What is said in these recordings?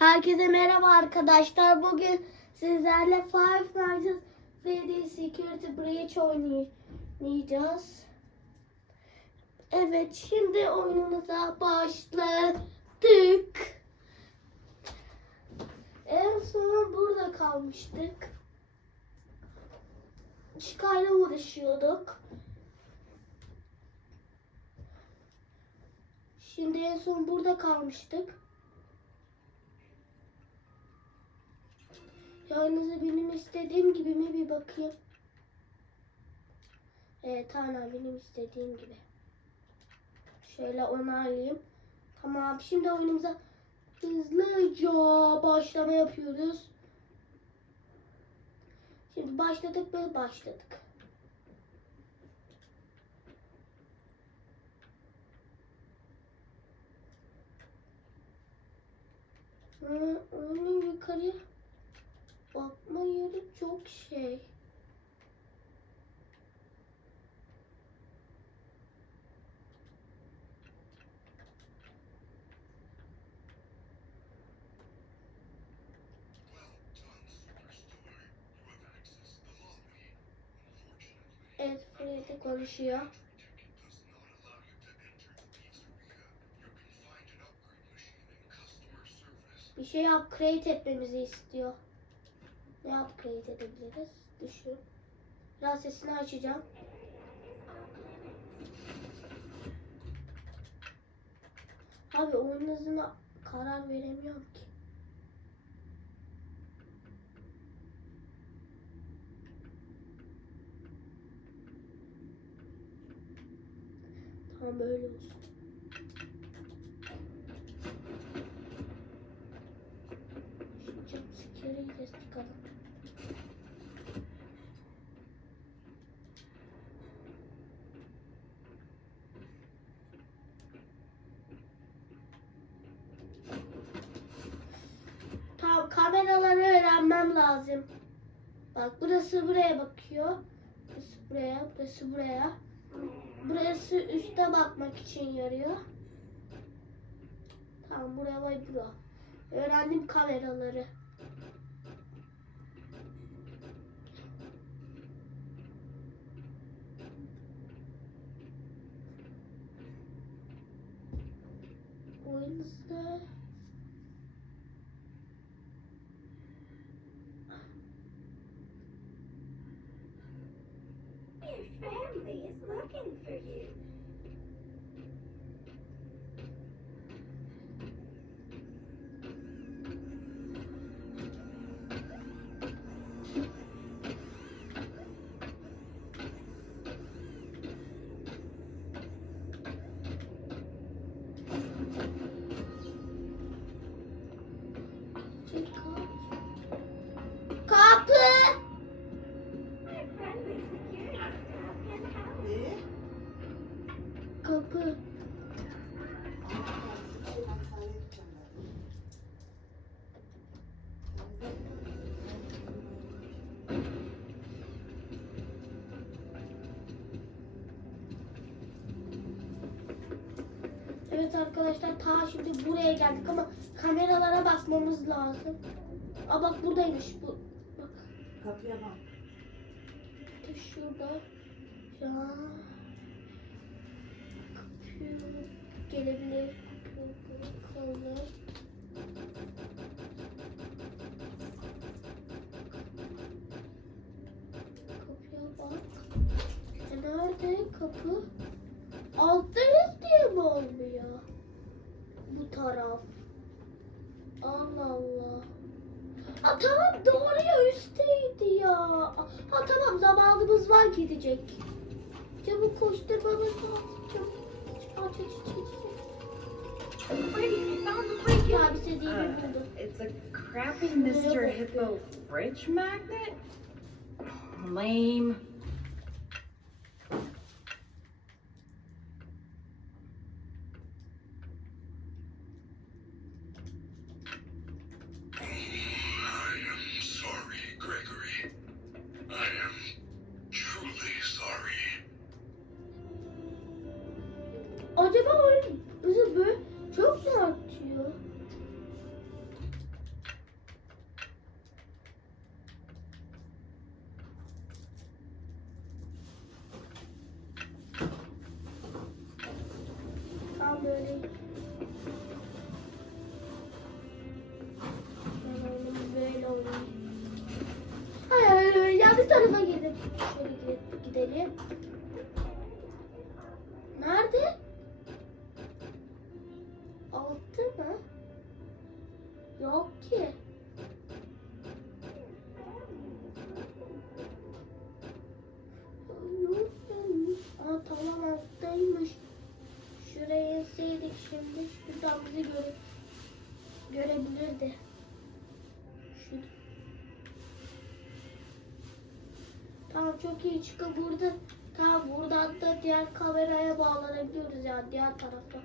Herkese merhaba arkadaşlar. Bugün sizlerle Five Nights at Freddy's Security Breach oynayacağız. Evet, şimdi oyunumuza başladık. En son burada kalmıştık. Çıkayla uğraşıyorduk. Şimdi en son burada kalmıştık. Yalnız benim istediğim gibi mi bir bakayım. Evet aynen benim istediğim gibi. Şöyle onaylayayım. Tamam şimdi oyunumuza hızlıca başlama yapıyoruz. Şimdi başladık mı? Başladık. Hı, yukarıya bakma yeri çok şey. Evet, Freddy konuşuyor. Bir şey upgrade etmemizi istiyor. Ne upgrade edebiliriz? Düşün. Biraz sesini açacağım. Abi oyun hızına karar veremiyorum ki. Tamam böyle olsun. Şu jump scare'i de çıkalım. Tamam kameraları öğrenmem lazım. Bak burası buraya bakıyor. Burası buraya, burası buraya. Burası üste bakmak için yarıyor. Tamam buraya vay bura. Öğrendim kameraları. Oyunuzda Your family is looking for you. Kapı. My friendly security staff can help you. Kapı. Evet arkadaşlar ta şimdi buraya geldik ama kameralara bakmamız lazım. Aa bak buradaymış bu. Bak Kapıya bak. işte şurada. Ya. Kapı gelebilir. Kalır. Kapıya bak. Nerede kapı? Altta Çabuk koşturmamız lazım. Çabuk. Aç aç aç aç. Freddy, found the freaking. Ya bir şey değil buldum. it's a crappy Mr. Hippo fridge magnet? Lame. Yok ki. Aa tamam alttaymış. Şuraya inseydik şimdi şuradan bizi göre görebilirdi. Şu. Tamam çok iyi çıkıyor burada. Tamam buradan da diğer kameraya bağlanabiliyoruz yani diğer tarafta.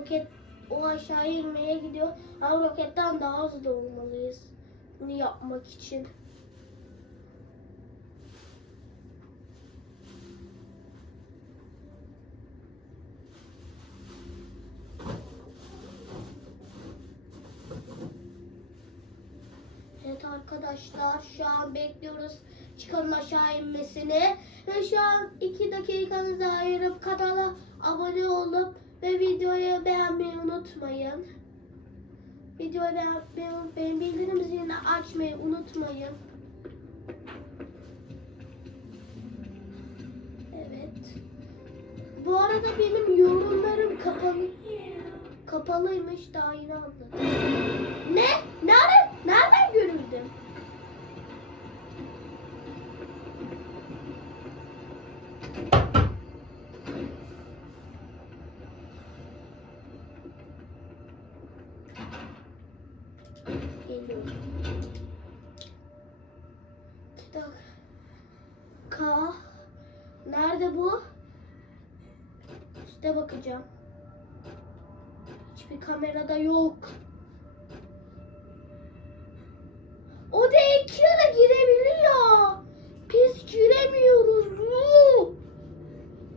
Roket o aşağı inmeye gidiyor. Ama roketten daha hızlı olmalıyız. Bunu yapmak için. Evet arkadaşlar şu an bekliyoruz çıkanın aşağı inmesini. Ve şu an 2 dakikanızı ayırıp kanala abone olup ve videoyu beğenmeyi unutmayın. Videoyu beğenmeyi unutmayın. Bildirim zilini açmayı unutmayın. Evet. Bu arada benim yorumlarım kapalı. Kapalıymış daha yeni anladım. Ne? Nerede? Nereden görüldüm? Dakika. Nerede bu? Üste bakacağım. Hiçbir kamerada yok. O da ekrana girebiliyor. Biz giremiyoruz.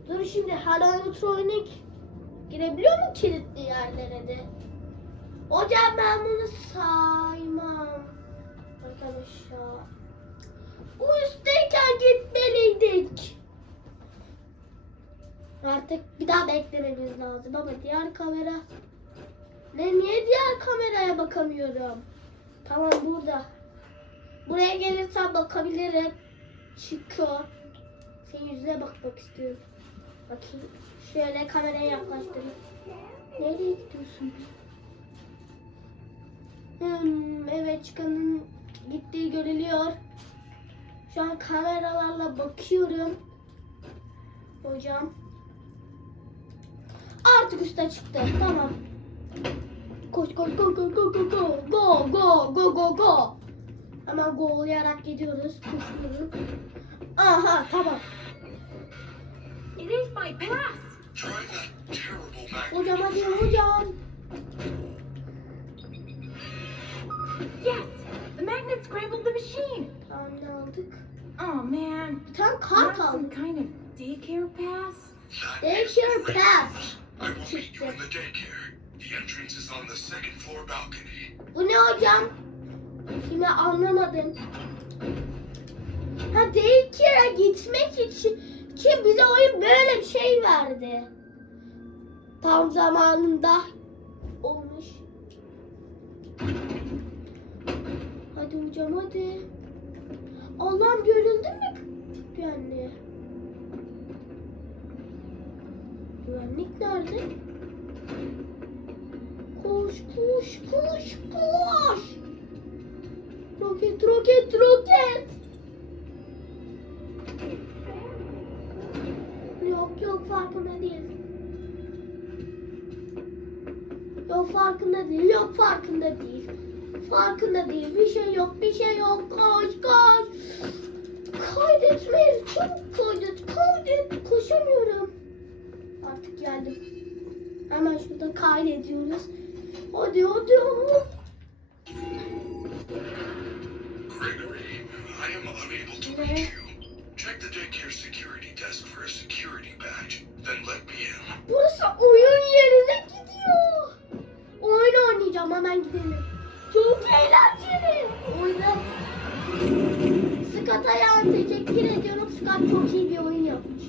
Dur şimdi her animatronik girebiliyor mu kilitli yerlere de? Hocam ben bunu saymam. Arkadaşlar. Bu üstteyken gitmeliydik. Artık bir daha beklememiz lazım ama diğer kamera... Ne niye diğer kameraya bakamıyorum? Tamam burada. Buraya gelirsem bakabilirim. Çıkıyor. Senin yüzüne bakmak istiyorum. Bakayım. Şöyle kameraya yaklaştırayım. Nereye gidiyorsun? Hmm, evet çıkanın gittiği görülüyor. Şu an kameralarla bakıyorum. Hocam. Artık üste çıktı. Tamam. Koş koş koş koş koş koş go go go go go go. Hemen go'layarak gidiyoruz. Koşuyoruz. Aha tamam. It is my pass. Hocam hadi hocam. Yes, magnet scrambled the machine. Tamam ne aldık? Oh man. Bir tane Not kart some aldık. kind of daycare pass. Daycare pass. I will meet you in the daycare. The entrance is on the second floor balcony. Bu ne hocam? Şimdi anlamadım. Ha daycare'a gitmek için ki bize oyun böyle bir şey verdi. Tam zamanında Hocam hadi. Allah'ım görüldü mü güvenliğe? Güvenlik nerede? Koş koş koş koş. Roket roket roket. Yok yok farkında değil. Yok farkında değil. Yok farkında değil. Farkında değil. Bir şey yok. Bir şey yok. Koş koş. Kaydetmeyiz. Çabuk kaydet. Kaydet. Koşamıyorum. Artık geldim. Hemen şurada kaydediyoruz. Hadi hadi hadi. Gregory, I am unable Ayağını teşekkür ediyorum. Scott çok iyi bir oyun yapmış.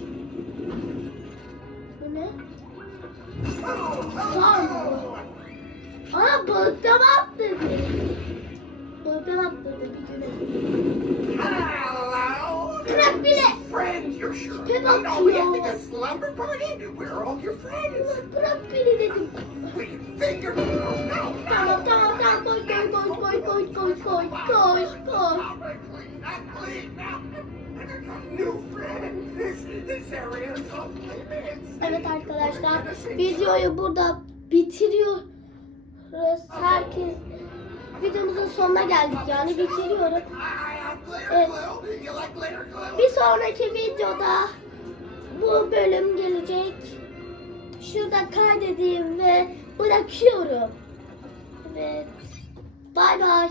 Bu ne? Sarm. Aa balıktan atladı. Balıktan atladı bir güne. Bırak bile. Friends, you're sure. Oh, up no, we having a slumber party? Where are all your friends? Bırak beni dedim. We finger. Oh, no. Tamam tamam tamam koy koy koy koy koy koy. New friend. This, this area is. Evet arkadaşlar videoyu burada bitiriyoruz. Herkes videomuzun sonuna geldik yani bitiriyorum. Evet. Bir sonraki videoda bu bölüm gelecek. Şurada kaydedeyim ve bırakıyorum. Evet. Bay bay.